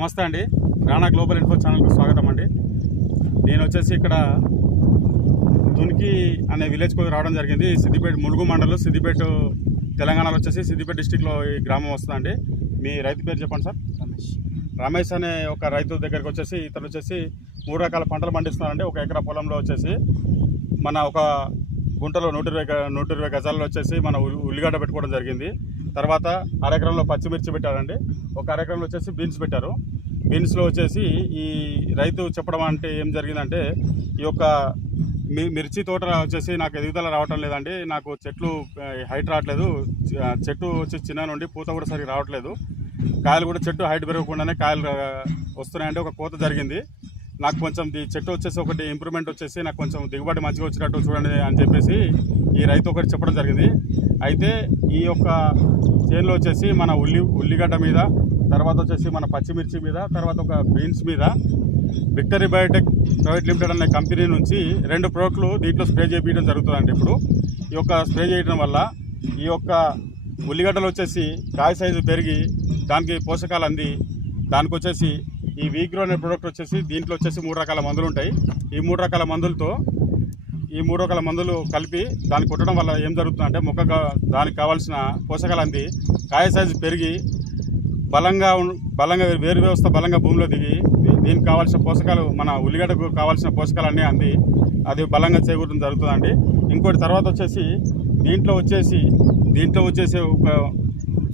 నమస్తే అండి, Rana global info ఛానల్కి స్వాగతం అండి. నేను వచ్చేసి ఇక్కడ తునికి అనే విలేజ్కి రావడం జరిగింది. సిద్దిపేట ములుగు మండలం, సిద్దిపేట తెలంగాణలో వచ్చేసి సిద్దిపేట డిస్టిక్లో ఈ గ్రామం వస్తుందండి. మీ రైతు పేరు చెప్పండి సార్. రమేష్ అనే ఒక రైతు దగ్గరికి వచ్చేసి ఇతను వచ్చేసి 3 రకాల పంటలు పండిస్తున్నారండి. 1 ఎకరా పొలంలో వచ్చేసి మన ఒక గుంటలో 120 గజాల్లో వచ్చేసి మన ఉల్లిగడ్డ పెట్టుకోవడం జరిగింది. తర్వాత అరెకరంలో పచ్చిమిర్చి పెట్టారండి. 1 అరెకరంలో వచ్చేసి బీన్స్ పెట్టారు. బీన్స్లో వచ్చేసి ఈ రైతు చెప్పడం అంటే ఏం జరిగిందంటే, ఈ యొక్క మిర్చి తోట వచ్చేసి నాకు ఎదుగుదల రావటం లేదండి, నాకు చెట్లు హైట్ రావట్లేదు, చెట్టు వచ్చి చిన్న నుండి పూత కూడా సరిగ్గా రావట్లేదు, కాయలు కూడా చెట్టు హైట్ పెరగకుండానే కాయలు వస్తున్నాయంటే ఒక కోత జరిగింది. నాకు కొంచెం ఈ చెట్టు వచ్చేసి ఒకటి ఇంప్రూవ్మెంట్ వచ్చేసి నాకు కొంచెం దిగుబడి మంచిగా వచ్చినట్టు చూడండి అని చెప్పేసి ఈ రైతు ఒకటి చెప్పడం జరిగింది. అయితే ఈ యొక్క చేనులో వచ్చేసి మన ఉల్లిగడ్డ మీద, తర్వాత వచ్చేసి మన పచ్చిమిర్చి మీద, తర్వాత ఒక బీన్స్ మీద విక్టరీ బయోటెక్ ప్రైవేట్ లిమిటెడ్ అనే కంపెనీ నుంచి 2 ప్రోడక్ట్లు దీంట్లో స్ప్రే చేయడం జరుగుతుందండి. ఇప్పుడు ఈ యొక్క స్ప్రే చేయడం వల్ల ఈ యొక్క ఉల్లిగడ్డలు వచ్చేసి కాయ సైజు పెరిగి దానికి పోషకాలు అంది, దానికి వచ్చేసి ఈ వీగ్రో అనే ప్రోడక్ట్ వచ్చేసి దీంట్లో వచ్చేసి 3 రకాల మందులు ఉంటాయి. ఈ 3 రకాల మందులతో ఈ 3 రకాల మందులు కలిపి దాన్ని కొట్టడం వల్ల ఏం జరుగుతుందంటే, మొక్కగా దానికి కావాల్సిన పోషకాలు అంది, కాయ సైజు పెరిగి బలంగా వేరు వ్యవస్థ బలంగా భూమిలో దిగి దీనికి కావాల్సిన పోషకాలు, మన ఉల్లిగడ్డకు కావాల్సిన పోషకాలు అన్నీ అంది అది బలంగా చేకూరడం జరుగుతుందండి. ఇంకోటి తర్వాత వచ్చేసి దీంట్లో వచ్చేసి ఒక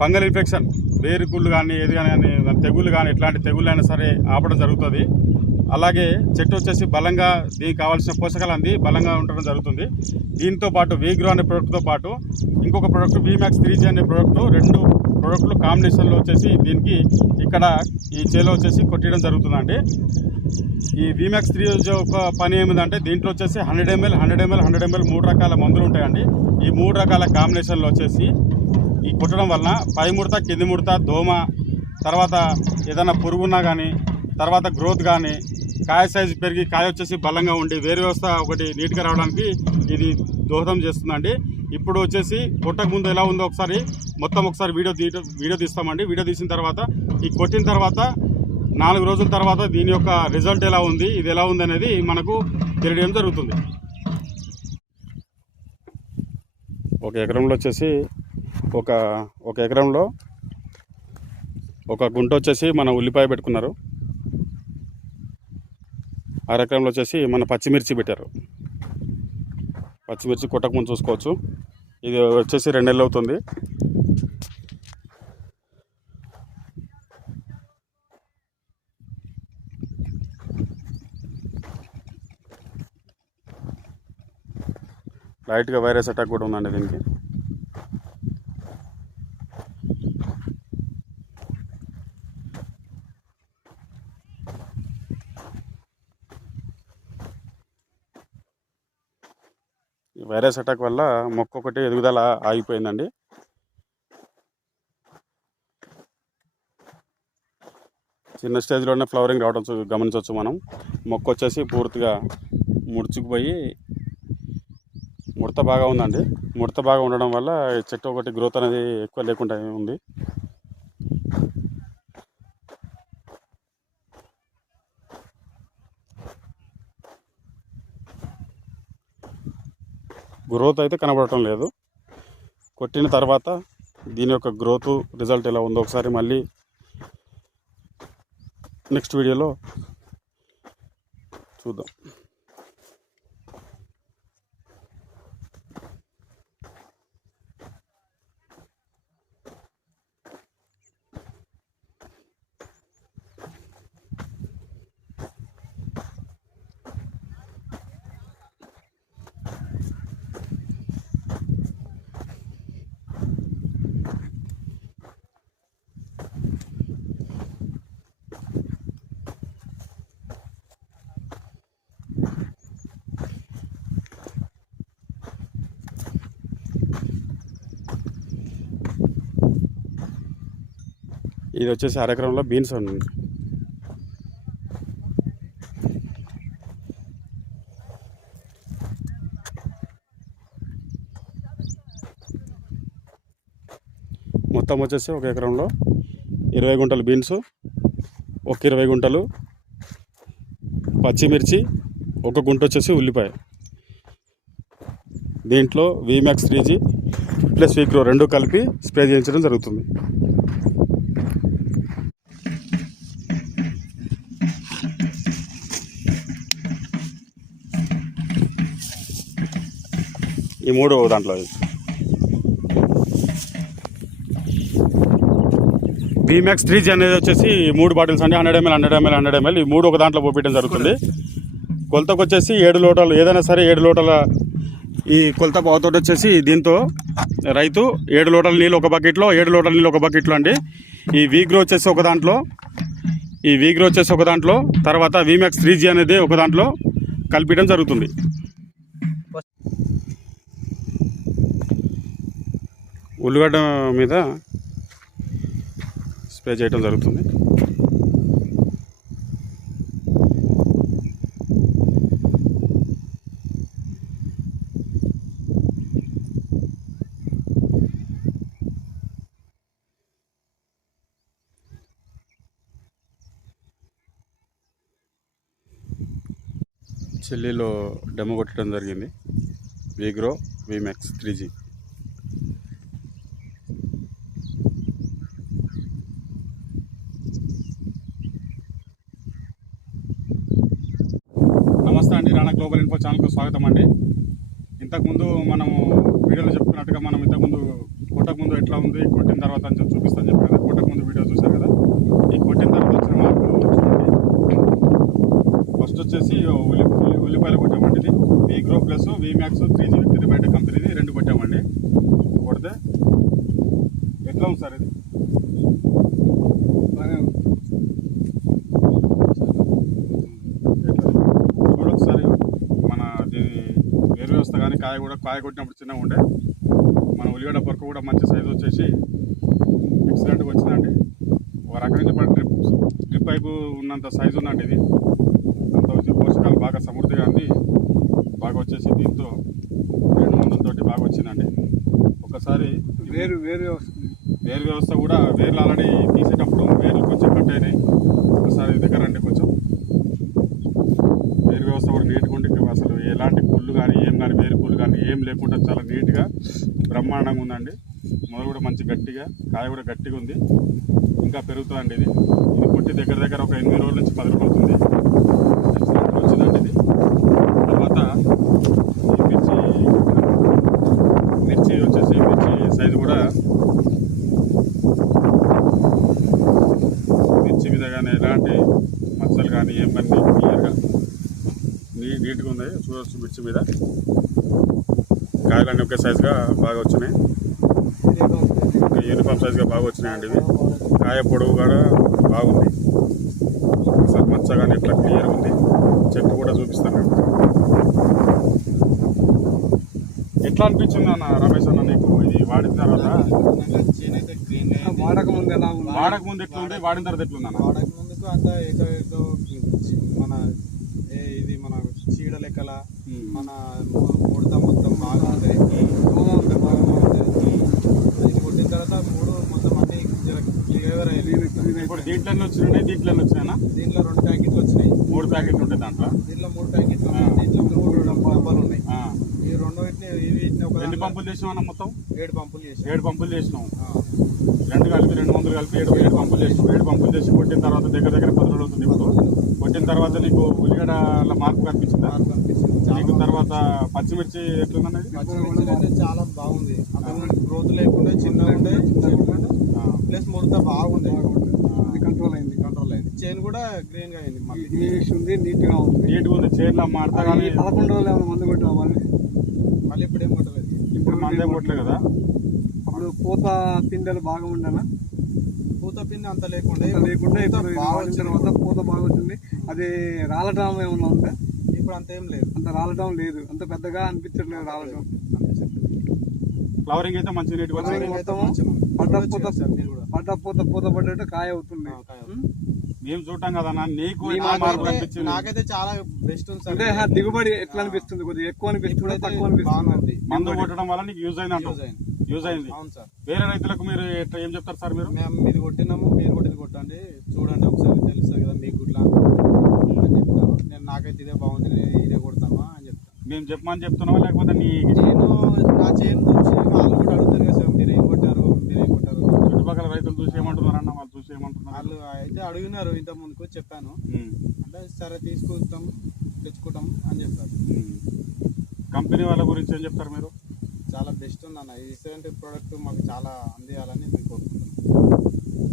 ఫంగల్ ఇన్ఫెక్షన్, వేరుకుళ్ళు కానీ ఏది కానీ తెగుళ్ళు కానీ ఎట్లాంటి తెగుళ్ళు అయినా సరే ఆపడం జరుగుతుంది. అలాగే చెట్టు వచ్చేసి బలంగా దీనికి కావాల్సిన పోషకాలు అంది బలంగా ఉండడం జరుగుతుంది. దీంతో పాటు వీగ్రో అనే ప్రోడక్ట్తో పాటు ఇంకొక ప్రోడక్ట్ VMAX 3G అనే ప్రోడక్ట్, 2 ప్రోడక్ట్లు కాంబినేషన్లో వచ్చేసి దీనికి ఇక్కడ ఈ చేలో వచ్చేసి కొట్టడం జరుగుతుందండి. ఈ VMAX 3G ఒక పని ఏమిటంటే, దీంట్లో వచ్చేసి 100 ml 3 రకాల మందులు ఉంటాయండి. ఈ 3 రకాల కాంబినేషన్లో వచ్చేసి ఈ కొట్టడం వలన పై ముడత, కింది ముడత, దోమ, తర్వాత ఏదైనా పురుగున్నా కానీ, తర్వాత గ్రోత్ కానీ, కాయ సైజు పెరిగి కాయ వచ్చేసి బలంగా ఉండి వేరు వ్యవస్థ ఒకటి నీట్గా రావడానికి ఇది దోహదం చేస్తుందండి. ఇప్పుడు వచ్చేసి కొట్టక ముందు ఎలా ఉందో ఒకసారి వీడియో తీస్తామండి. వీడియో తీసిన తర్వాత ఈ కొట్టిన తర్వాత 4 రోజుల తర్వాత దీని యొక్క రిజల్ట్ ఎలా ఉంది, ఇది ఎలా ఉంది అనేది మనకు తెలియడం జరుగుతుంది. 1 ఎకరంలో వచ్చేసి ఒక ఎకరంలో ఒక గుంట వచ్చేసి మన ఉల్లిపాయ పెట్టుకున్నారు. 1 ఎకరంలో వచ్చేసి మన పచ్చిమిర్చి పెట్టారు. పచ్చిమిర్చి కొట్టక ముందు చూసుకోవచ్చు. ఇది వచ్చేసి 2 నెలలు అవుతుంది. లైట్గా వైరస్ అటాక్ కూడా ఉందండి దీనికి. వైరస్ అటాక్ వల్ల మొక్క ఒకటి ఎదుగుదల ఆగిపోయిందండి. చిన్న స్టేజ్లోనే ఫ్లవరింగ్ రావడం గమనించవచ్చు మనం. మొక్క వచ్చేసి పూర్తిగా ముడుచుకుపోయి ముడత బాగా ఉందండి. ముడత బాగా ఉండడం వల్ల చెట్టు ఒకటి గ్రోత్ అనేది ఎక్కువ లేకుండా ఉంది. గ్రోత్ అయితే కనబడటం లేదు. కొట్టిన తర్వాత దీని యొక్క గ్రోత్ రిజల్ట్ ఎలా ఉందో ఒకసారి మళ్ళీ నెక్స్ట్ వీడియోలో చూద్దాం. ఇది వచ్చేసి 1 ఎకరంలో బీన్స్ ఉంది. మొత్తం వచ్చేసి 1 ఎకరంలో 20 గుంటల బీన్స్, ఒక 20 గుంటలు పచ్చిమిర్చి, 1 గుంట వచ్చేసి ఉల్లిపాయ. దీంట్లో వీమాక్స్ 3G ప్లస్ వీగ్రో 2 కలిపి స్ప్రే చేయించడం జరుగుతుంది. ఈ 3 దాంట్లో వీమాక్స్ 3G అనేది వచ్చేసి 3 బాటిల్స్ అండి, 100 ml 100 ml 100 ml. ఈ 3 ఒక దాంట్లో పోపించడం జరుగుతుంది. కొలతకు వచ్చేసి 7 లోటాలు, ఏదైనా సరే 7 లోటాల ఈ కొలత పావుతోటి వచ్చేసి దీంతో రైతు 7 లోటాల నీళ్ళు ఒక బకెట్లో, 7 లోటాల నీళ్ళు ఒక బకెట్లో అండి. ఈ వీగ్రో వచ్చేసి ఒక దాంట్లో, తర్వాత వీమాక్స్ 3G అనేది ఒక దాంట్లో కలిపించడం జరుగుతుంది. ఉల్లిగడ్డ మీద స్ప్రే చేయడం జరుగుతుంది. చెల్లిలో డెమో కొట్టడం జరిగింది. వీగ్రో వీమాక్స్ 3G. నమస్తే అండి, రాణా గ్లోబల్ ఇన్ఫో ఛానల్కు స్వాగతం అండి. ఇంతకుముందు మనము వీడియోలో చెప్పుకున్నట్టుగా మనం ఇంతకుముందు కొట్టకముందు ఎట్లా ఉంది, కొట్టిన తర్వాత అని చూపిస్తాను చెప్పాను కదా. కొట్టకముందు వీడియో చూసారు కదా. ఈ కొట్టిన తర్వాత వచ్చిన మార్పు చూడండి. ఫస్ట్ వచ్చేసి ఉల్లిపాయలు కొట్టామండి. ఇది వీగ్రో ప్లస్ వీమాక్స్ 3G బయట కంపెనీది 2 కొట్టామండి. కొడితే ఎట్లా ఉంది సార్ ఇది? చూడొకసారి మన దీని వేరు వ్యవస్థ కానీ కాయ కొట్టినప్పుడు చిన్నగా ఉండే మన ఉల్లిగడ్డ పొరక కూడా మంచి సైజు వచ్చేసి ఎక్సలెంట్గా వచ్చిందండి. ఒక రకం చెప్పండి డ్రిప్ పైపు ఉన్నంత సైజు ఉందండి. ఇది అంత వచ్చి పోషకాలు బాగా సమృద్ధిగా అంది బాగా వచ్చేసి దీంతో 2 మందులతోటి బాగా వచ్చిందండి. ఒకసారి వేరు వ్యవస్థ కూడా వేర్లు ఆల్రెడీ తీసేటప్పుడు వేర్లు కొంచెం కట్ అయినాయి. ఒకసారి దగ్గర రండి, కొంచెం వేరు వ్యవస్థ కూడా నీట్గా ఉండి అసలు ఎలాంటి పుళ్ళు కానీ వేరు పుళ్ళు కానీ ఏం లేకుండా చాలా నీట్గా బ్రహ్మాండంగా ఉందండి. మొదలు కూడా మంచి గట్టిగా, కాయ కూడా గట్టిగా ఉంది, ఇంకా పెరుగుతుందండి. ఇది కొట్టి దగ్గర ఒక 8 రోజుల నుంచి 10 రోజులు అవుతుంది. వచ్చిందండి ఇది. తర్వాత మిర్చి వచ్చేసి మిర్చి సైజు కూడా మిర్చి మీద కానీ ఎలాంటి మచ్చలు కానీ ఏం కానీ క్లియర్గా నీట్గా ఉంది. చూడవచ్చు మిర్చి మీద కాయలన్నీ ఒకే సైజుగా బాగా వచ్చినాయి, యూనిఫామ్ సైజుగా బాగా వచ్చినాయండి. ఇవి కాయ పొడవు కూడా బాగుంది, అసలు మచ్చ కానీ ఇట్లా క్లియర్గా ఉంది. చెట్టు కూడా చూపిస్తాను. ఎట్లా అనిపించింది అన్న రమేష్ అన్న నీకు ఇది వాడిన తర్వాత? వాడక ముందు ఎలా ఉంది, ఎట్లా ఉంది, వాడిన తర్వాత ఎట్లుంది అన్న? వాడక ముందుకు అంతా ఏదో మన ఇది మన చీడ లెక్కల మన ముడత మొత్తం బాగా ఉంటుంది, ఇది కొట్టిన తర్వాత 3 మొత్తం అన్ని క్లియర్ అయ్యింది. ఇప్పుడు దీంట్లో వచ్చినాయి, దీంట్లో 2 ప్యాకెట్లు వచ్చినాయి. 3 ప్యాకెట్లు ఉంటాయి దాంట్లో. దీంట్లో 3 ప్యాకెట్లు ఉన్నాయి. దీంట్లో 3 డబ్బాలు ఉన్నాయి. ఈ 2 వీటిని ఎన్ని పంపులు చేసినావు అన్న? మొత్తం 7 పంపులు చేసినాం. 7 పంపులు చేసినావు. 2 కలిపి 2 మందులు కలిపి 7 పంపులు చేసినావు. 7 పంపులు చేసి కొట్టిన తర్వాత దగ్గర 10 రోజులు అవుతుంది. ఇప్పుడు కొట్టిన తర్వాత నీకు ఉల్లిగడ్డ మార్పు కనిపించిందా? నీకు తర్వాత పచ్చిమిర్చి ఎట్లుందన్నది? పచ్చిమిర్చి అయితే చాలా బాగుంది. గ్రోత్ లేకుండా చిన్నగా ఉండే, ప్లస్ ముడత బాగుంది. కంట్రోల్ అయింది. చైన్ కూడా గ్రీన్ గా అయింది, నీట్గా ఉంది. చైన్ లో మాడతా కానీ 11 రోజులు ఏమైనా మందు కొట్టాం మళ్ళీ ఇప్పుడు ఏం కొట్టలేదు. ఇప్పుడు మందేం కొట్టలేదు కదా. అప్పుడు పూత పిందెలు బాగా ఉండేనా? పూత పిండి అంత లేకుండా తర్వాత పూత బాగా వచ్చింది. అది రాలటం ఏమన్నా ఉందా? ఇప్పుడు అంత ఏం లేదు, అంత రాలటం లేదు, అంత పెద్దగా అనిపించట్లేదు రాలటం. ఫ్లవరింగ్ అయితే మంచి నీట్గా పూత పడ్డట్టు కాయ అవుతుంది. మేము చూడటం కదా నీకు నాకైతే చాలా బెస్ట్ ఉంది. అంటే దిగుబడి ఎట్లా అనిపిస్తుంది? కొద్దిగా ఎక్కువ అనిపిస్తుంది, తక్కువ అనిపిస్తుంది? మందు కొట్టడం వల్ల నీకు యూజ్ అయింది. అవును సార్. వేరే రైతులకు మీరు ఏం చెప్తారు సార్? మేము కొట్టినాము, మీరు కొట్టింది కొట్టండి, చూడండి ఒకసారి తెలుస్తుంది. మేము చెప్పమని చెప్తున్నావా లేకపోతే నీ నేను నా చేను చూసి వాళ్ళు కూడా అడుగుతారు కదా సార్, మీరేం కొట్టారు. చుట్టుపక్కల రైతులు చూసి ఏమంటున్నారన్న, వాళ్ళు చూసి ఏమంటున్నారు? వాళ్ళు అయితే అడిగినారు, ఇంత ముందుకు చెప్పాను. అంటే సరే తీసుకుంటాం, తెచ్చుకుంటాం అని చెప్పారు. కంపెనీ వాళ్ళ గురించి ఏం చెప్తారు మీరు? చాలా బెస్ట్ ఉందన్న, ఇటువంటి ప్రోడక్ట్ మాకు చాలా అందియాలని మేము కోరుకుంటున్నాం.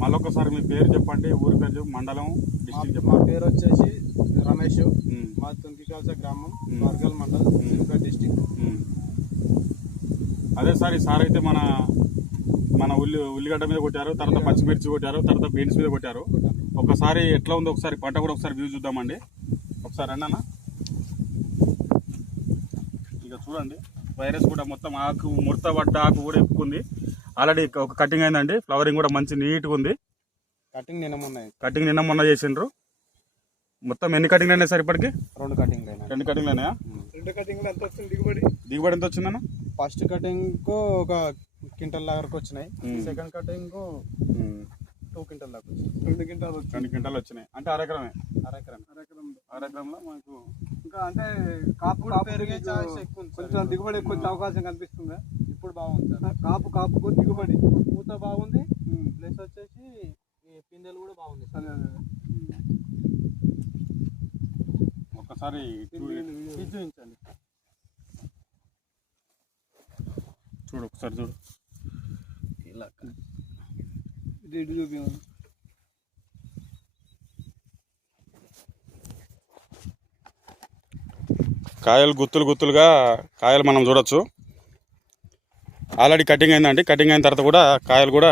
మళ్ళొకసారి మీ పేరు చెప్పండి, ఊరి పేరు చెప్పి, మండలం, డిస్ట్రిక్ట్ మా చెప్పండి. పేరు వచ్చేసి రమేష్, మా తుంకికాల్స గ్రామం, వర్గల్ మండల్, సిద్దిపేట డిస్టిక్. అదే సార్, ఈ సార్ అయితే మన ఉల్లిగడ్డ మీద కొట్టారు, తర్వాత పచ్చిమిర్చి కొట్టారు, తర్వాత బీన్స్ మీద కొట్టారు. ఒకసారి ఎట్లా ఉందో ఒకసారి పంట కూడా ఒకసారి వ్యూ చూద్దామండి. ఒకసారి అన్న ఇక చూడండి, వైరస్ కూడా మొత్తం ఆకు ముడత పడ్డ ఆకు కూడా ఎక్కువ. ఆల్రెడీ ఒక కటింగ్ అయిందండి, ఫ్లవరింగ్ కూడా మంచి నీట్గా ఉంది. కటింగ్ నిన్న మొన్న చేసిండ్రు. మొత్తం ఎన్ని కటింగ్లు అయినాయి సార్ ఇప్పటికి? 2 కటింగ్ అయినా. 2 కటింగ్లు అయినాయా? 2 కటింగ్లు ఎంత వస్తుంది దిగుబడి ఎంత వచ్చిందన్న? ఫస్ట్ కటింగ్ కు 1 క్వింటల్ దాకా వచ్చినాయి. సెకండ్ కటింగ్ కు 2 క్వింటల్ దాకా వచ్చినాయి. 2 క్వింటాలు 2 క్వింటాలు వచ్చినాయి. అంటే అరెకరమే. అరెకరంలో మనకు ఇంకా అంటే కాపు పెరిగే ఛాన్స్ ఎక్కువ ఉంది సార్. కొంచెం దిగుబడి కొంచెం అవకాశం కనిపిస్తుందా? ఇప్పుడు బాగుంది సార్. కాపుకు దిగుబడి పూత బాగుంది, ప్లస్ వచ్చేసి ఈ పిందెలు కూడా బాగుంది సార్. ఒకసారి ఇది చూపించండి. చూడు, ఒకసారి చూడు. ఇలా ఇది చూపించండి. కాయలు గుత్తులుగా కాయలు మనం చూడొచ్చు. ఆల్రెడీ కటింగ్ అయిందండి. కటింగ్ అయిన తర్వాత కూడా కాయలు కూడా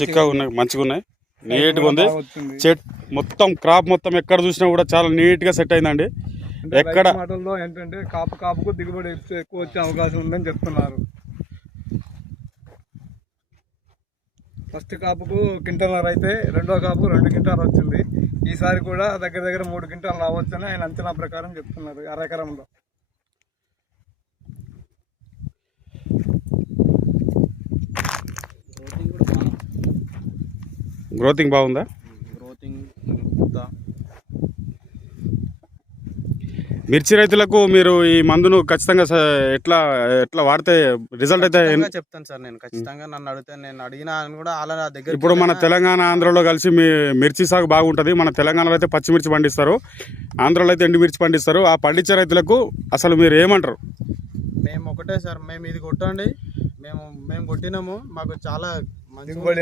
చిక్కగా ఉన్నాయి, మంచిగా ఉన్నాయి, నీట్గా ఉంది. చెట్ మొత్తం క్రాప్ మొత్తం ఎక్కడ చూసినా కూడా చాలా నీట్గా సెట్ అయిందండి. ఎక్కడ మాటల్లో ఏంటంటే కాపుకు దిగుబడి ఎక్కువ వచ్చే అవకాశం ఉందని చెప్తున్నారు. ఫస్ట్ కాపుకు 1 క్వింటాల్ అయితే రెండో కాపు 2 క్వింటాలు వచ్చింది. ఈసారి కూడా దగ్గర 3 క్వింటాలు రావచ్చని ఆయన అంచనా ప్రకారం చెప్తున్నారు. అరెకరంలో గ్రోతింగ్ బాగుందా? మిర్చి రైతులకు మీరు ఈ మందును ఖచ్చితంగా ఎట్లా వాడితే రిజల్ట్ అయితే చెప్తాను సార్. నేను ఖచ్చితంగా నన్ను అడిగితే నేను అడిగినా కూడా అలా నా దగ్గర. ఇప్పుడు మన తెలంగాణ ఆంధ్రలో కలిసి మీ మిర్చి సాగు బాగుంటుంది. మన తెలంగాణలో అయితే పచ్చిమిర్చి పండిస్తారు, ఆంధ్రలో అయితే ఎండుమిర్చి పండిస్తారు. ఆ పండించే రైతులకు అసలు మీరు ఏమంటారు? మేము ఒకటే సార్, మేము ఇది కొట్టండి, మేము కొట్టినాము, మాకు చాలా మంచి దిగుబడి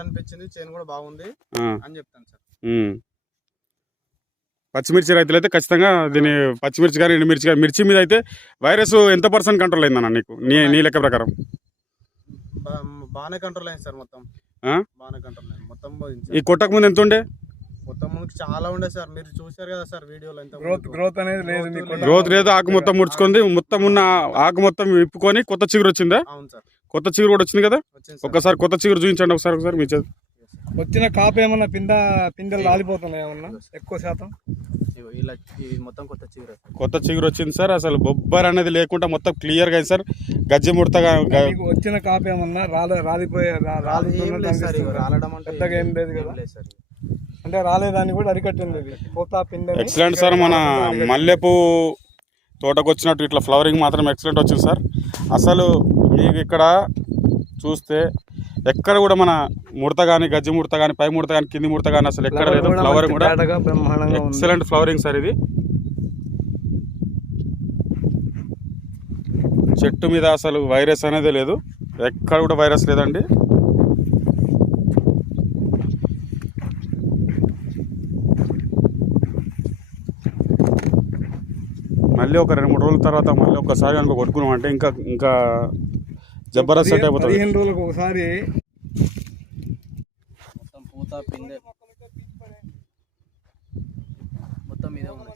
అనిపించింది, చేను కూడా బాగుంది అని చెప్తాను సార్. పచ్చిమిర్చి రైతులు అయితే ఖచ్చితంగా దీని పచ్చిమిర్చి కానీ ఎండుమిర్చి కానీ, మిర్చి మీద అయితే వైరస్ ఎంత % కంట్రోల్ అయిందన్న నీకు, నీ లెక్క ప్రకారం? బాగానే కంట్రోల్ అయింది సార్, మొత్తం బాగానే కంట్రోల్ అయింది. మొత్తం ఈ కొట్టక ముందు ఎంత ఉండే? మొత్తం ముందుకు చాలా ఉండే సార్, మీరు చూసారు కదా సార్ వీడియోలో. ఎంత గ్రోత్ అనేది లేదు, గ్రోత్ లేదు. ఆకు మొత్తం ముడుచుకుంది, మొత్తం ఉన్న ఆకు మొత్తం విప్పుకొని కొత్త చిగురు వచ్చిందా? అవును సార్, కొత్త చిగురు కూడా వచ్చింది కదా. ఒక్కసారి కొత్త చిగురు చూపించండి ఒకసారి మీ చేతి. వచ్చిన కాపు ఏమన్నా పిందెలు రాలిపోతున్నాయి ఏమన్నా ఎక్కువ శాతం? ఇలా మొత్తం కొత్త చిగురు వచ్చింది సార్. అసలు బొబ్బర్ అనేది లేకుండా మొత్తం క్లియర్ గా అయింది సార్. గజ్జి ముడతగా వచ్చిన కాపు ఏమన్నా రాలిపోయే పెద్దగా ఏం లేదు కదా, అంటే రాలేదాన్ని కూడా అరికట్టింది. పూత పిందె ఎక్సలెంట్ సార్. మన మల్లెపూ తోటకు వచ్చినట్టు ఇట్లా ఫ్లవరింగ్ మాత్రం ఎక్సలెంట్ వచ్చింది సార్. అసలు మీకు ఇక్కడ చూస్తే ఎక్కడ కూడా మన ముడత కానీ, గజ్జి ముడత కానీ, పై ముడత కానీ, కింది ముడత కానీ అసలు ఎక్కడ లేదు. ఫ్లవరింగ్ కూడా ఎక్సలెంట్ ఫ్లవరింగ్ సార్. ఇది చెట్టు మీద అసలు వైరస్ అనేది లేదు, ఎక్కడ కూడా వైరస్ లేదండి. మళ్ళీ ఒక 2-3 రోజుల తర్వాత మళ్ళీ ఒకసారి కనుక కొట్టుకున్నాం అంటే ఇంకా జబర్దస్త్ సెట్ అయిపోతుంది. 15 రోజులకు ఒకసారి మొత్తం పూత పిందె మొత్తం ఇదే ఉంది.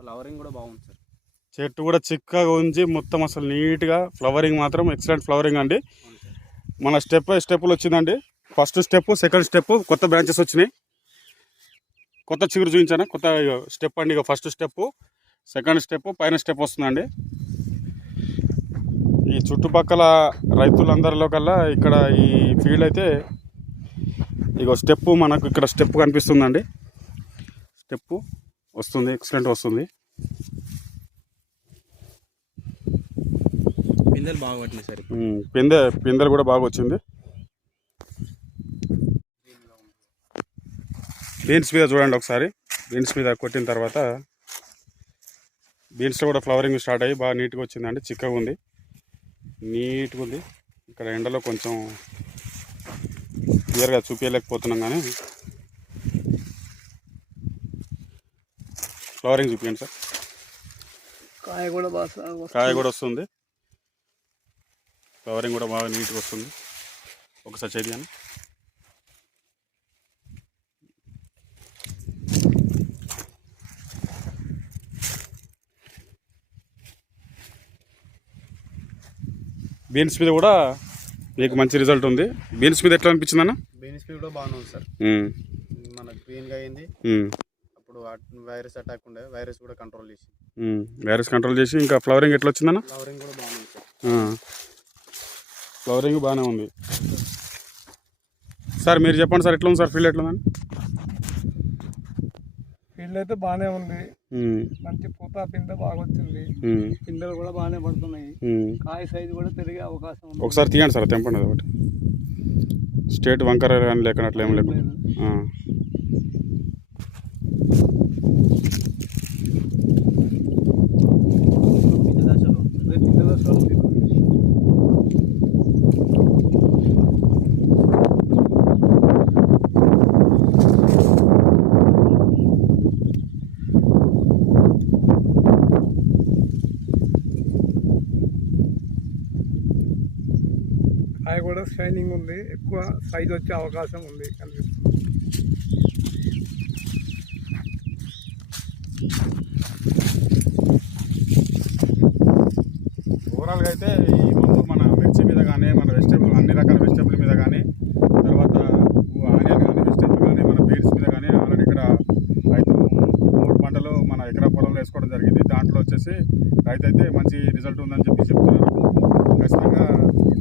ఫ్లవరింగ్ కూడా బాగుంది సార్. చెట్టు కూడా చిక్కగా ఉంచి మొత్తం అసలు నీట్గా ఫ్లవరింగ్ మాత్రం ఎక్సలెంట్ ఫ్లవరింగ్ అండి. మన స్టెప్పులు వచ్చిందండి. ఫస్ట్ స్టెప్, సెకండ్ స్టెప్ కొత్త బ్రాంచెస్ వచ్చినాయి. కొత్త చిగురు చూపించాను, కొత్త స్టెప్ అండి. ఇక ఫస్ట్ స్టెప్, సెకండ్ స్టెప్, పైన స్టెప్ వస్తుందండి. ఈ చుట్టుపక్కల రైతులందరిలో కల్లా ఇక్కడ ఈ ఫీల్డ్ అయితే ఇగో స్టెప్, మనకు ఇక్కడ స్టెప్ కనిపిస్తుందండి. స్టెప్పు వస్తుంది, ఎక్సలెంట్ వస్తుంది. పిందెలు బాగా పట్టినాయి సార్. పిందెలు కూడా బాగా వచ్చింది. బీన్స్ మీద చూడండి ఒకసారి. బీన్స్ మీద కొట్టిన తర్వాత బీన్స్లో కూడా ఫ్లవరింగ్ స్టార్ట్ అయ్యి బాగా నీట్గా వచ్చిందండి. చిక్కగా ఉంది, నీట్గా ఉంది. ఇక్కడ ఎండలో కొంచెం క్లియర్గా చూపించలేకపోతున్నాం కానీ ఫ్లవరింగ్ చూపించండి సార్. కాయ కూడా బాగా కాయ కూడా వస్తుంది, ఫ్లవరింగ్ కూడా బాగా నీట్గా వస్తుంది. ఒకసారి చేయండి. బీన్స్ మీద కూడా మీకు మంచి రిజల్ట్ ఉంది. బీన్స్ మీద ఎట్లా అనిపించింది అన్న? బీన్స్ మీద కూడా బాగానే ఉంది సార్. మన గ్రీన్గా అయింది. అప్పుడు వైరస్ అటాక్ ఉండే, వైరస్ కూడా కంట్రోల్ చేసి వైరస్ కంట్రోల్ చేసి ఇంకా ఫ్లవరింగ్ ఎట్లా వచ్చిందన్న? ఫ్లవరింగ్ కూడా బాగానే ఉంది సార్. ఫ్లవరింగ్ బాగానే ఉంది సార్. మీరు చెప్పండి సార్, ఎట్లా ఉంది సార్ ఫీల్డ్? ఎట్లా ఉందండి? ఫీల్డ్ అయితే బాగానే ఉంది. మంచి పూత పిందె బాగా వచ్చింది. పిందెలు కూడా బాగానే పడుతున్నాయి. కాయ సైజు కూడా పెరిగే అవకాశం ఉంది. ఒకసారి తీయండి సార్, తెంపండి. అది ఒకటి స్ట్రేట్ వంకర కానీ లేకున్నట్లు ఏం లేకుండా. పిందె దశలో ఉంది. కాయ కూడా షైనింగ్ ఉంది, ఎక్కువ సైజ్ వచ్చే అవకాశం ఉంది కనిపిస్తుంది. ఓవరాల్గా అయితే ఈ మందు మన మిర్చి మీద కానీ, మన వెజిటేబుల్ అన్ని రకాల వెజిటేబుల్ మీద కానీ, తర్వాత ఆనియన్ కానీ, వెజిటేబుల్ కానీ, మన బీన్స్ మీద కానీ ఆల్రెడీ ఇక్కడ రైతు 3 పంటలు మన ఎకరా పొలంలో వేసుకోవడం జరిగింది. దాంట్లో వచ్చేసి రైతు అయితే మంచి రిజల్ట్ ఉందని చెప్పి చెప్తున్నారు. ఖచ్చితంగా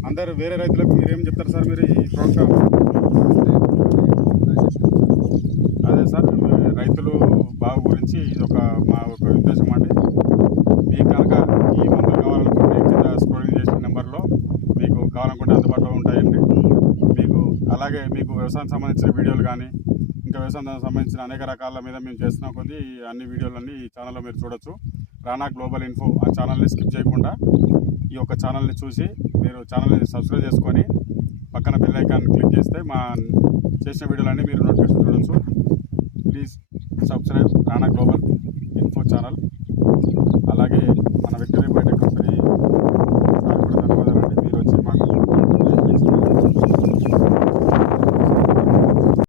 అందరు వేరే రైతులకు మీరు ఏం చెప్తారు సార్? మీరు ఈ ప్రోగ్రామ్ అదే సార్, రైతులు బాగు గురించి ఇది మా ఒక ఉద్దేశం అండి. మీకు కనుక ఈ మందులు కావాలనుకుంటే కింద స్క్రోలింగ్ చేసిన నెంబర్లో మీకు కావాలనుకుంటే అందుబాటులో ఉంటాయండి. మీకు అలాగే మీకు వ్యవసాయం సంబంధించిన వీడియోలు కానీ, ఇంకా వ్యవసాయం సంబంధించిన అనేక రకాల మీద మేము చేస్తున్న కొద్దీ అన్ని వీడియోలన్నీ ఈ ఛానల్లో మీరు చూడొచ్చు. రానా గ్లోబల్ ఇన్ఫో ఆ ఛానల్ని స్కిప్ చేయకుండా ఈ యొక్క ఛానల్ని చూసి మీరు ఛానల్ని సబ్స్క్రైబ్ చేసుకొని పక్కన బెల్ ఐకాన్ క్లిక్ చేస్తే మా చేసిన వీడియోలన్నీ మీరు నోటిఫికేషన్ చూడొచ్చు. Please subscribe Rana global info channel. అలాగే మన